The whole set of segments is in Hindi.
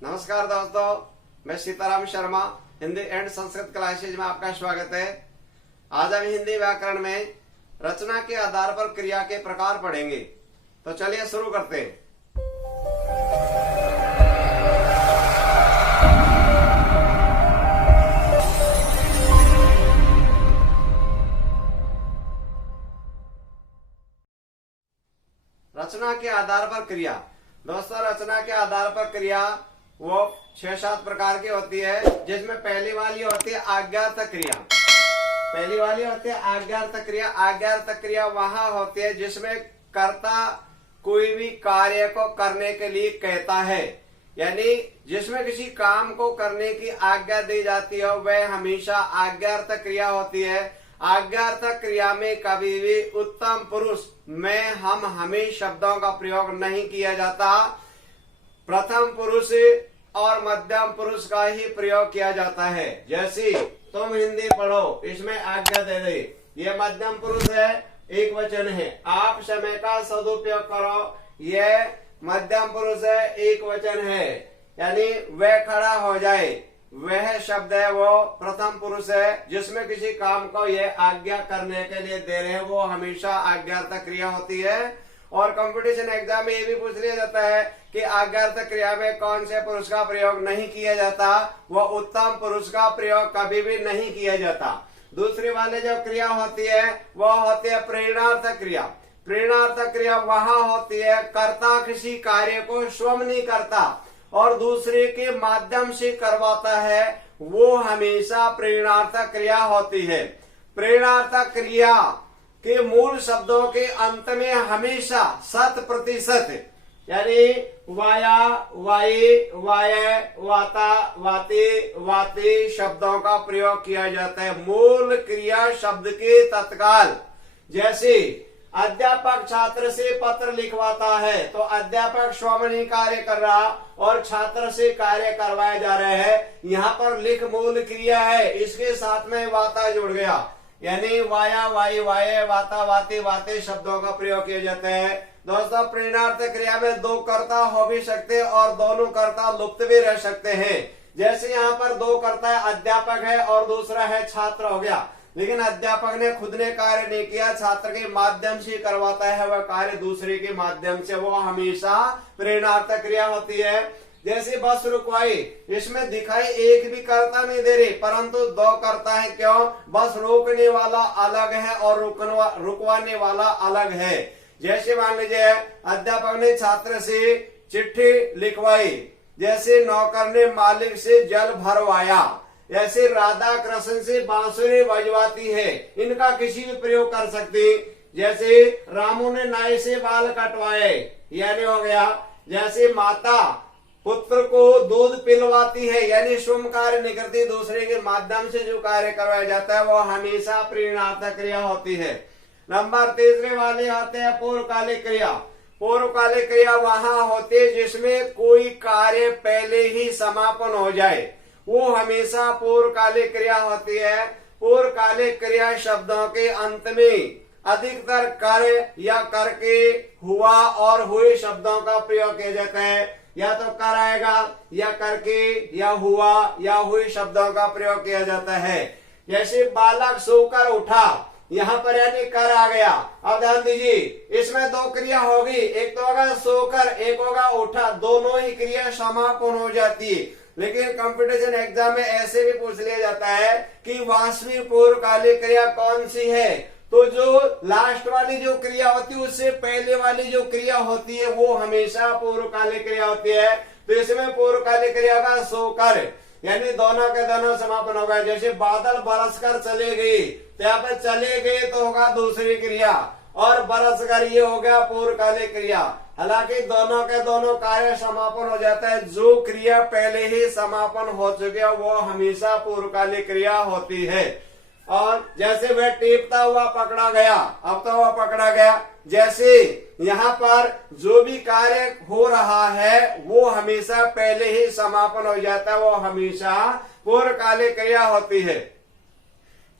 नमस्कार दोस्तों, मैं सीताराम शर्मा हिंदी एंड संस्कृत क्लासेज में आपका स्वागत है। आज हम हिंदी व्याकरण में रचना के आधार पर क्रिया के प्रकार पढ़ेंगे। तो चलिए शुरू करते हैं। रचना के आधार पर क्रिया। दोस्तों, रचना के आधार पर क्रिया वो 6-7 प्रकार की होती है, जिसमें पहली वाली होती है आज्ञार्थक क्रिया। पहली वाली होती है आज्ञार्थक क्रिया। आज्ञार्थक क्रिया वहां होती है जिसमें कर्ता कोई भी कार्य को करने के लिए कहता है, यानी जिसमें किसी काम को करने की आज्ञा दी जाती है, वह हमेशा आज्ञार्थक क्रिया होती है। आज्ञार्थक क्रिया में कभी भी उत्तम पुरुष में हम हमें शब्दों का प्रयोग नहीं किया जाता। प्रथम पुरुष और मध्यम पुरुष का ही प्रयोग किया जाता है। जैसे तुम हिंदी पढ़ो, इसमें आज्ञा दे दे, ये मध्यम पुरुष है, एक वचन है। आप समय का सदुपयोग करो, यह मध्यम पुरुष है, एक वचन है, यानी वह खड़ा हो जाए, वह शब्द है वो प्रथम पुरुष है। जिसमें किसी काम को यह आज्ञा करने के लिए दे रहे हैं, वो हमेशा आज्ञार्थक क्रिया होती है। और कंपटीशन एग्जाम में ये भी पूछ लिया जाता है कि आज्ञार्थक क्रिया में कौन से पुरुष का प्रयोग नहीं किया जाता, वो उत्तम पुरुष का प्रयोग कभी भी नहीं किया जाता। दूसरी वाले जो क्रिया होती है वो होती है प्रेरणार्थक क्रिया। प्रेरणार्थक क्रिया वहां होती है कर्ता किसी कार्य को स्वयं नहीं करता और दूसरे के माध्यम से करवाता है, वो हमेशा प्रेरणार्थक क्रिया होती है। प्रेरणार्थक क्रिया के मूल शब्दों के अंत में हमेशा 100% यानी वाया, वाये, वाय, वाता, वाते, वाते शब्दों का प्रयोग किया जाता है मूल क्रिया शब्द के तत्काल। जैसे अध्यापक छात्र से पत्र लिखवाता है, तो अध्यापक स्वयं नहीं कार्य कर रहा और छात्र से कार्य करवाया जा रहा है। यहाँ पर लिख मूल क्रिया है, इसके साथ में वाता जुड़ गया, यानी वाया, वाई, वाये, वाता, वाते, वाते शब्दों का प्रयोग किया जाता है। दोस्तों, प्रेरणार्थक क्रिया में दो कर्ता हो भी सकते हैं और दोनों कर्ता लुप्त भी रह सकते हैं। जैसे यहाँ पर दो कर्ता है, अध्यापक है और दूसरा है छात्र हो गया, लेकिन अध्यापक ने खुद ने कार्य नहीं किया, छात्र के माध्यम से करवाता है वह कार्य दूसरे के माध्यम से, वो हमेशा प्रेरणार्थक क्रिया होती है। जैसे बस रुकवाई, इसमें दिखाई एक भी कर्ता नहीं दे रही, परंतु दो कर्ता है। क्यों? बस रोकने वाला अलग है और रुकवाने वाला अलग है। जैसे मान लीजिए अध्यापक ने छात्र से चिट्ठी लिखवाई, जैसे नौकर ने मालिक से जल भरवाया, ऐसे राधा कृष्ण से बांसुरी बजवाती है, इनका किसी भी प्रयोग कर सकती। जैसे रामू ने नाई से बाल कटवाए, यानी हो गया। जैसे माता पुत्र को दूध पिलवाती है, यानी स्वयं कार्य नहीं करती, दूसरे के माध्यम से जो कार्य करवाया जाता है वो हमेशा प्रेरणार्थक क्रिया होती है। नंबर तीसरे वाले आते हैं पूर्वकालिक क्रिया। पूर्वकालिक क्रिया वहां होती है जिसमें कोई कार्य पहले ही समापन हो जाए, वो हमेशा पूर्वकालिक क्रिया होती है। पूर्वकालिक क्रिया शब्दों के अंत में अधिकतर कर या करके, हुआ और हुए शब्दों का प्रयोग किया जाता है। या तो कर आएगा, या करके, या हुआ या हुए शब्दों का प्रयोग किया जाता है। जैसे बालक सोकर उठा, यहाँ पर यानी कर आ गया। अब ध्यान दीजिए, इसमें दो क्रिया होगी, एक तो होगा सोकर, एक होगा उठा, दोनों ही क्रिया समापन हो जाती है। लेकिन कंपटीशन एग्जाम में ऐसे भी पूछ लिया जाता है कि वास्तविक पूर्वकालिक क्रिया कौन सी है, तो जो लास्ट वाली जो क्रिया होती है उससे पहले वाली जो क्रिया होती है वो हमेशा पूर्वकालिक क्रिया होती है। तो इसमें पूर्वकालिक क्रिया का सोकर, यानी दोनों के दोनों समापन होगा। जैसे बादल बरसकर चले गए, तो यहाँ पर चले गए तो होगा दूसरी क्रिया, और बरसकर ये हो गया पूर्वकालिक क्रिया। हालांकि दोनों के दोनों कार्य समापन हो जाता है, जो क्रिया पहले ही समापन हो चुकी है वो हमेशा पूर्वकालिक क्रिया होती है। और जैसे वह टेपता हुआ पकड़ा गया, अब तो वह पकड़ा गया, जैसे यहाँ पर जो भी कार्य हो रहा है वो हमेशा पहले ही समापन हो जाता है, वो हमेशा पूर्वकालिक क्रिया होती है।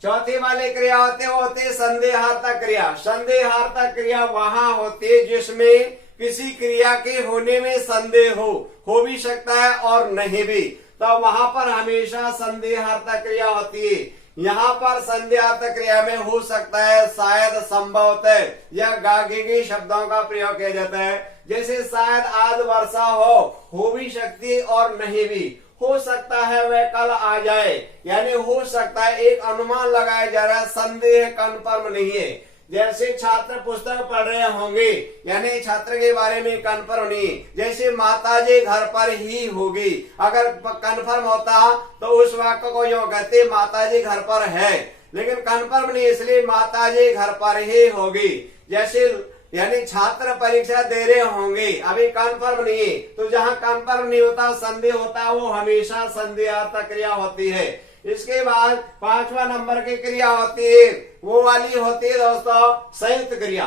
चौथी वाली क्रिया होती है वो होती है संदेहार्थक क्रिया। संदेहार्थक क्रिया वहां होती है जिसमें किसी क्रिया के होने में संदेह हो भी सकता है और नहीं भी, तो वहां पर हमेशा संदेहार्थक क्रिया होती है। यहाँ पर संदेहार्थक क्रिया में हो सकता है शायद, संभवतः या गागेगी शब्दों का प्रयोग किया जाता है। जैसे शायद आज वर्षा हो भी सकती है और नहीं भी, हो सकता है वह कल आ जाए, यानी हो सकता है, एक अनुमान लगाया जा रहा है, संदेह कन्फर्म नहीं है। जैसे छात्र पुस्तक पढ़ रहे होंगे, यानी छात्र के बारे में कन्फर्म नहीं। जैसे माताजी घर पर ही होगी, अगर कन्फर्म होता तो उस वाक्य को यूं कहते माताजी घर पर है, लेकिन कन्फर्म नहीं, इसलिए माताजी घर पर ही होगी। जैसे यानी छात्र परीक्षा दे रहे होंगे, अभी कन्फर्म नहीं है, तो जहाँ कन्फर्म नहीं होता, संदेह होता, वो हमेशा संदेहार्थक क्रिया होती है। इसके बाद 5वां नंबर की क्रिया होती है, वो वाली होती है दोस्तों संयुक्त क्रिया।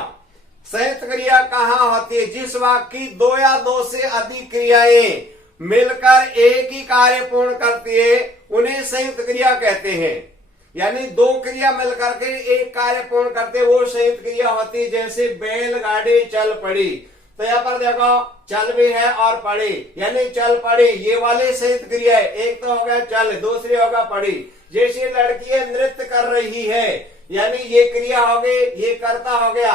संयुक्त क्रिया कहाँ होती है? जिस वाक्य की 2 या 2 से अधिक क्रियाएं मिलकर एक ही कार्य पूर्ण करती है, उन्हें संयुक्त क्रिया कहते हैं। यानी 2 क्रिया मिलकर के एक कार्य पूर्ण करते, वो संयुक्त क्रिया होती है। जैसे बैलगाड़ी चल पड़ी, तो यहाँ पर देखो चल भी है और पड़ी, यानी चल पड़ी, ये वाले संयुक्त क्रिया है। एक तो हो गया चल, दूसरी होगा पड़ी। जैसे लड़की नृत्य कर रही है, यानी ये क्रिया हो गई, ये कर्ता हो गया,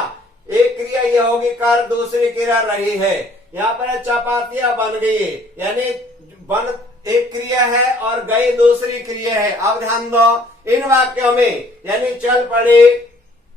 एक क्रिया ये होगी कर, दूसरी क्रिया रही है। यहाँ पर चपातियां बन गई, यानी बन एक क्रिया है और गई दूसरी क्रिया है। अब ध्यान दो, इन वाक्यों में यानी चल पड़ी,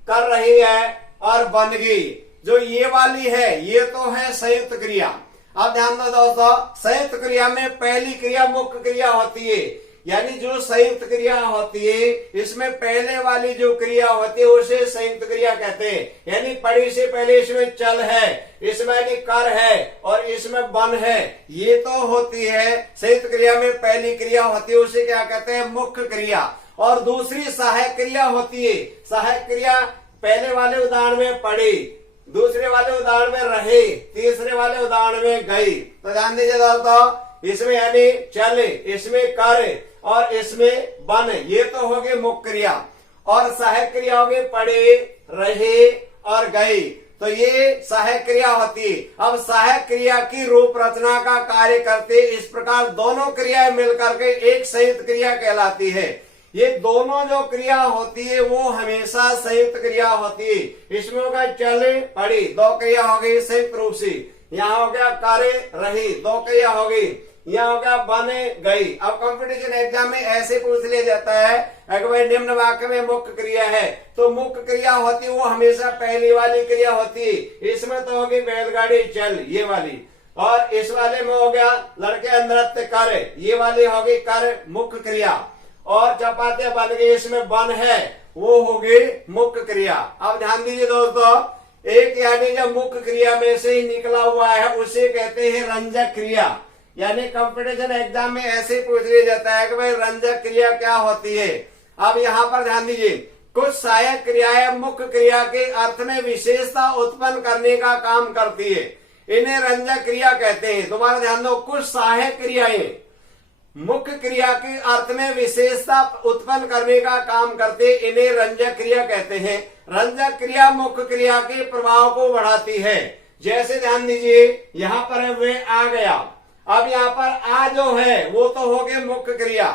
कर रही है और बन गई, जो ये वाली है, ये तो है संयुक्त क्रिया। अब ध्यान दो दोस्तों, संयुक्त क्रिया में पहली क्रिया मुख्य क्रिया होती है। यानी जो संयुक्त क्रिया होती है, इसमें पहले वाली जो क्रिया होती है उसे संयुक्त क्रिया कहते हैं। यानी पढ़ी से पहले इसमें चल है, इसमें यानी कर है और इसमें बन है, ये तो होती है संयुक्त क्रिया में पहली क्रिया होती है, उसे क्या कहते हैं? मुख्य क्रिया। और दूसरी सहायक क्रिया होती है। सहायक क्रिया पहले वाले उदाहरण में पढ़ी, दूसरे वाले उदाहरण में रहे, तीसरे वाले उदाहरण में गई। तो ध्यान दीजिए दोस्तों, इसमें यानी चल, इसमें कर और इसमें बन, ये तो हो गई मुख्य क्रिया। और सहायक क्रिया हो गई पढ़े, रहे और गई, तो ये सहायक क्रिया होती है। अब सहायक क्रिया की रूप रचना का कार्य करते इस प्रकार दोनों क्रियाएं मिलकर के एक संयुक्त क्रिया कहलाती है। ये दोनों जो क्रिया होती है वो हमेशा संयुक्त क्रिया होती है। इसमें होगा चले पढ़ी, 2 क्रिया हो गई संयुक्त रूप से। यहाँ हो गया करे रही, 2 क्रिया हो गई। यहाँ हो गया बने गई। अब कंपटीशन एग्जाम में ऐसे पूछ लिया जाता है, अगर भाई निम्न वाक्य में मुख्य क्रिया है, तो मुख्य क्रिया होती है वो हमेशा पहली वाली क्रिया होती है। इसमें तो होगी बैलगाड़ी चल, ये वाली, और इस वाले में हो गया लड़के नृत्य कर, ये वाली होगी कर मुख्य क्रिया। और चपातियां बन गई, इसमें बन है, वो होगी मुख्य क्रिया। अब ध्यान दीजिए दोस्तों, एक यानी जो मुख्य क्रिया में से ही निकला हुआ है उसे कहते हैं रंजक क्रिया। यानी कंपटीशन एग्जाम में ऐसे पूछ लिया जाता है कि भाई रंजक क्रिया क्या होती है। अब यहाँ पर ध्यान दीजिए, कुछ सहायक क्रियाएं मुख्य क्रिया के अर्थ में विशेषता उत्पन्न करने का काम करती है, इन्हें रंजक क्रिया कहते हैं। दोबारा ध्यान दो, कुछ सहायक क्रियाएं मुख्य क्रिया के अर्थ में विशेषता उत्पन्न करने का काम करते, इन्हें रंजक क्रिया कहते हैं। रंजक क्रिया मुख्य क्रिया के प्रभाव को बढ़ाती है। जैसे ध्यान दीजिए, यहाँ पर है वे आ गया, अब यहाँ पर आ जो है वो तो होगी मुख्य क्रिया,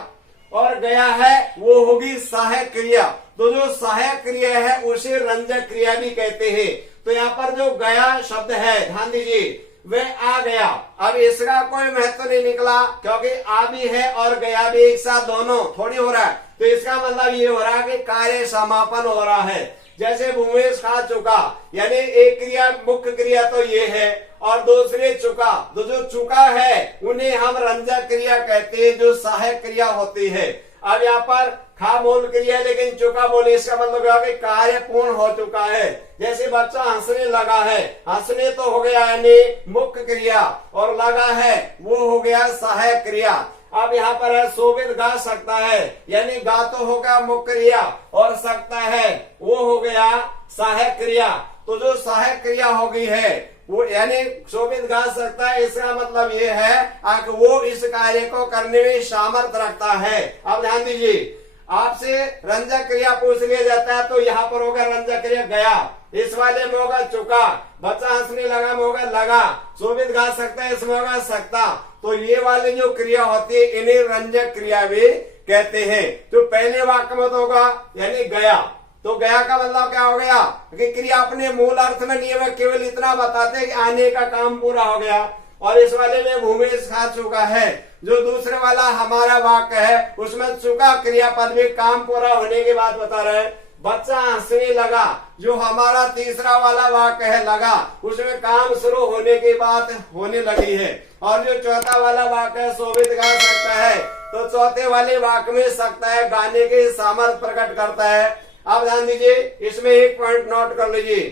और गया है वो होगी सहायक क्रिया। तो जो सहायक क्रिया है उसे रंजक क्रिया भी कहते हैं। तो यहाँ पर जो गया शब्द है, ध्यान दीजिए, वह आ गया। अब इसका कोई महत्व नहीं निकला, क्योंकि आ भी है और गया भी एक साथ दोनों थोड़ी हो रहा है। तो इसका मतलब ये हो रहा है कि कार्य समापन हो रहा है। जैसे भूमेश खा चुका, यानी एक क्रिया मुख्य क्रिया तो ये है और दूसरे चुका, तो जो चुका है उन्हें हम रंजक क्रिया कहते हैं, जो सहायक क्रिया होती है। अब यहाँ पर खा मूल क्रिया लेकिन चुका बोले, इसका मतलब कि कार्य पूर्ण हो चुका है। जैसे बच्चा हंसने लगा है, हंसने तो हो गया यानी मुख्य क्रिया, और लगा है वो हो गया सहायक क्रिया। अब यहाँ पर है शोभित गा सकता है, यानी गा तो हो गया मुख्य क्रिया और सकता है वो हो गया सहायक क्रिया। तो जो सहायक क्रिया हो गई है वो यानी शोभित गा सकता है, इसका मतलब ये है कि वो इस कार्य को करने में सामर्थ्य रखता है। अब ध्यान दीजिए, आपसे रंजक क्रिया पूछ लिया जाता है तो यहाँ पर होगा रंजक क्रिया गया, इस वाले में होगा चुका, बच्चा हंसने लगा में होगा लगा, शोभित गा सकता है इसमें होगा सकता। तो ये वाली जो क्रिया होती है इन्हें रंजक क्रिया भी कहते हैं। तो पहले वाक्य में तो होगा यानी गया, तो गया का मतलब क्या हो गया कि क्रिया अपने मूल अर्थ में नहीं है, केवल इतना बताते हैं कि आने का काम पूरा हो गया। और इस वाले में भूमिश खा चुका है। जो दूसरे वाला हमारा वाक्य है उसमें चुका क्रियापद भी काम पूरा होने के बाद बता रहे हैं। बच्चा हंसने लगा, जो हमारा तीसरा वाला वाक्य है लगा, उसमें काम शुरू होने की बात होने लगी है। और जो चौथा वाला वाक्य है शोभित गा सकता है, तो चौथे वाले वाक्य में सकता है गाने के सामर्थ्य प्रकट करता है। अब ध्यान दीजिए, इसमें एक पॉइंट नोट कर लीजिए,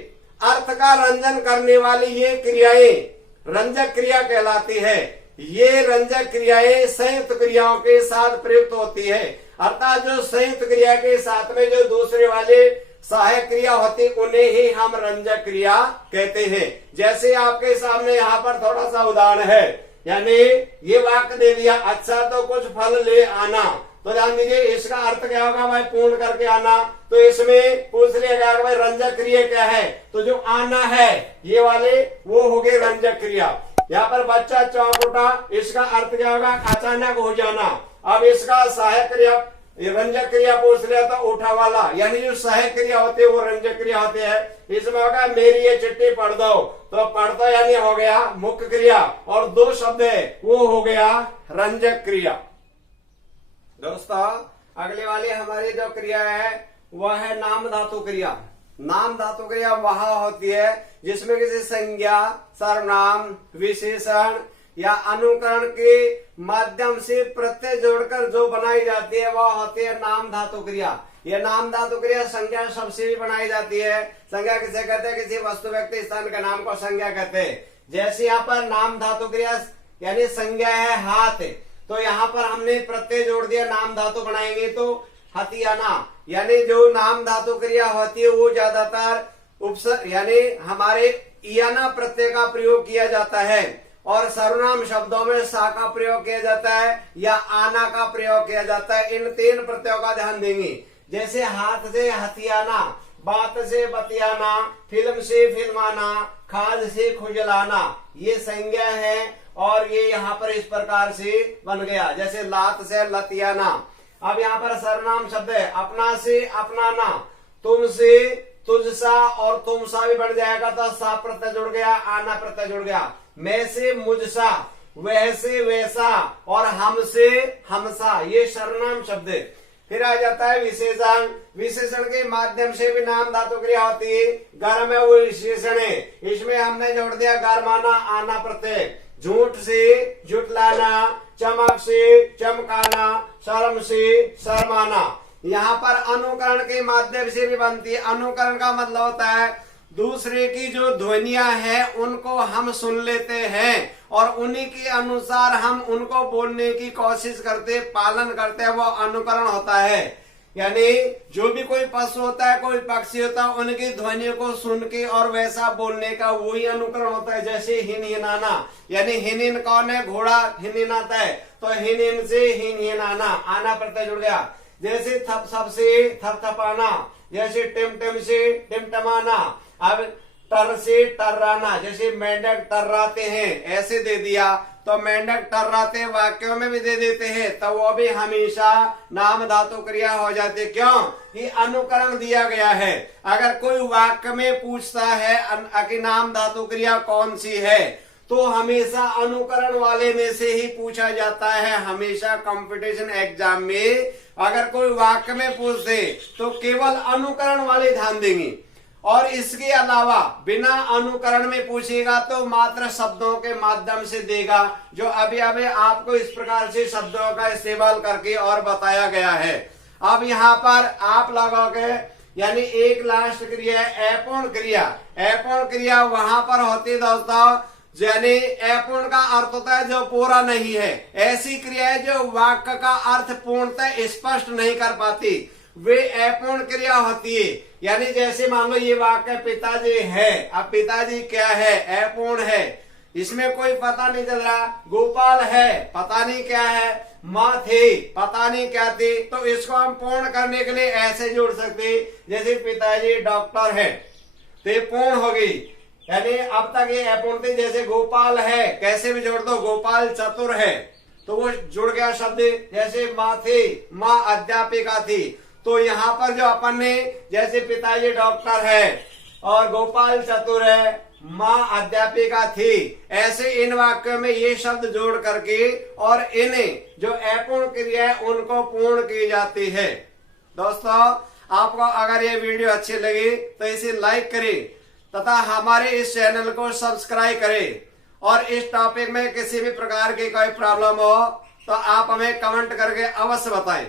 अर्थ का रंजन करने वाली ये क्रियाएं रंजक क्रिया कहलाती है। ये रंजक क्रियाएं संयुक्त क्रियाओं के साथ प्रयुक्त होती है, अर्थात जो संयुक्त क्रिया के साथ में जो दूसरे वाले सहायक क्रिया होती उन्हें ही हम रंजक क्रिया कहते हैं। जैसे आपके सामने यहाँ पर थोड़ा सा उदाहरण है, यानी ये वाक्य दे दिया, अच्छा तो कुछ फल ले आना, तो ध्यान दीजिए इसका अर्थ क्या होगा भाई, पूर्ण करके आना। तो इसमें पूछ लिया गया भाई रंजक क्रिया क्या है, तो जो आना है ये वाले वो हो गए रंजक क्रिया। यहाँ पर बच्चा चौंक उठा, इसका अर्थ क्या होगा, अचानक हो जाना। अब इसका सहायक क्रिया रंजक क्रिया पूछ लिया तो उठा वाला, यानी जो सहायक क्रिया होते है वो रंजक क्रिया होते हैं। इसमें होगा मेरी ये चिट्ठी पढ़ दो, तो पढ़ दो यानी हो गया मुख्य क्रिया, और दो शब्द है वो हो गया रंजक क्रिया। दोस्तों अगले वाली हमारी जो क्रिया है वह है नाम धातु क्रिया। नाम धातु क्रिया वहां होती है जिसमें किसी संज्ञा, सर्वनाम, विशेषण या अनुकरण के माध्यम से प्रत्यय जोड़कर जो बनाई जाती है वह होती है नाम धातु क्रिया। यह नाम धातु क्रिया संज्ञा शब्द से भी बनाई जाती है। संज्ञा किसे कहते हैं, किसी वस्तु, व्यक्ति, स्थान के नाम को संज्ञा कहते हैं। जैसे यहाँ पर नाम धातु क्रिया यानी संज्ञा है हाथ, तो यहाँ पर हमने प्रत्यय जोड़ दिया, नाम धातु बनाएंगे तो हथियाना, यानी जो नाम धातु क्रिया होती है वो ज्यादातर उपसर्ग यानी हमारे इयाना प्रत्यय का प्रयोग किया जाता है, और सर्वनाम शब्दों में सा का प्रयोग किया जाता है या आना का प्रयोग किया जाता है। इन तीन प्रत्ययों का ध्यान देंगे। जैसे हाथ से हथियाना, बात से बतियाना, फिल्म से फिल्माना, खाद से खुजलाना, ये संज्ञा है और ये यहाँ पर इस प्रकार से बन गया। जैसे लात से लतियाना। अब यहाँ पर सर्वनाम शब्द है, अपना से अपनाना, तुम से तुझसा और तुम सा भी बढ़ जाएगा तो सा प्रत्यय जुड़ गया, आना प्रत्यय जुड़ गया। मैं से मुझसा, वह से वैसा और हम से हमसा, ये सर्वनाम शब्द है। फिर आ जाता है विशेषण। विशेषण के माध्यम से भी नाम धातु क्रिया होती है। गर्म है वो विशेषण है, इसमें हमने जोड़ दिया गर्माना, आना प्रत्यय। झूठ से झुटलाना, चमक से चमकाना, शर्म से शर्माना। यहाँ पर अनुकरण के माध्यम से भी बनती है। अनुकरण का मतलब होता है दूसरे की जो ध्वनियां हैं उनको हम सुन लेते हैं और उन्हीं के अनुसार हम उनको बोलने की कोशिश करते, पालन करते हैं, वो अनुकरण होता है। यानी जो भी कोई पशु होता है, कोई पक्षी होता है, उनकी ध्वनियों को सुन के और वैसा बोलने का वही अनुकरण होता है। जैसे हिन हिनाना, यानी हिन हिन कौन है, घोड़ा हिन हिनाता है, तो हिन हिन से हिन हिनाना, आना प्रत्यय जुड़ गया। जैसे थप थप से थपथपाना, जैसे टिम टिम से टिमटमाना। अब टर से टर्राना, जैसे मेंढक टर्राते हैं ऐसे दे दिया, तो मेंढक टर्राते वाक्यों में भी दे देते हैं, तो वो भी हमेशा नाम धातु क्रिया हो जाती है। क्यों कि अनुकरण दिया गया है। अगर कोई वाक्य में पूछता है कि नाम धातु क्रिया कौन सी है, तो हमेशा अनुकरण वाले में से ही पूछा जाता है। हमेशा कंपटीशन एग्जाम में अगर कोई वाक्य में पूछ दे तो केवल अनुकरण वाले ध्यान देंगे, और इसके अलावा बिना अनुकरण में पूछेगा तो मात्र शब्दों के माध्यम से देगा, जो अभी अभी आपको इस प्रकार से शब्दों का इस्तेमाल करके और बताया गया है। अब यहाँ पर आप लगोगे, यानी एक लास्ट क्रिया है अपूर्ण क्रिया। अपूर्ण क्रिया वहां पर होती है दोस्तों, यानी अपूर्ण का अर्थ होता है जो पूरा नहीं है। ऐसी क्रिया है जो वाक्य का अर्थ पूर्णतः स्पष्ट नहीं कर पाती, वे अपूर्ण क्रिया होती है। यानी जैसे मान लो ये वाक्य पिताजी है, अब पिताजी क्या है, अपूर्ण है। इसमें कोई पता नहीं चल रहा। गोपाल है, पता नहीं क्या है। माँ थी, पता नहीं क्या थी। तो इसको हम पूर्ण करने के लिए ऐसे जोड़ सकते, जैसे पिताजी डॉक्टर है, तो ये पूर्ण होगी। यानी अब तक ये अपूर्ण थी। जैसे गोपाल है, कैसे भी जोड़ दो, गोपाल चतुर है, तो वो जुड़ गया शब्द। जैसे माँ थी, माँ अध्यापिका थी, तो यहाँ पर जो अपन ने, जैसे पिताजी डॉक्टर है और गोपाल चतुर है, माँ अध्यापिका थी, ऐसे इन वाक्यों में ये शब्द जोड़ करके और इन्हें जो अपूर्ण क्रिया है उनको पूर्ण की जाती है। दोस्तों, आपको अगर ये वीडियो अच्छी लगी तो इसे लाइक करें तथा हमारे इस चैनल को सब्सक्राइब करें। और इस टॉपिक में किसी भी प्रकार की कोई प्रॉब्लम हो तो आप हमें कमेंट करके अवश्य बताएं।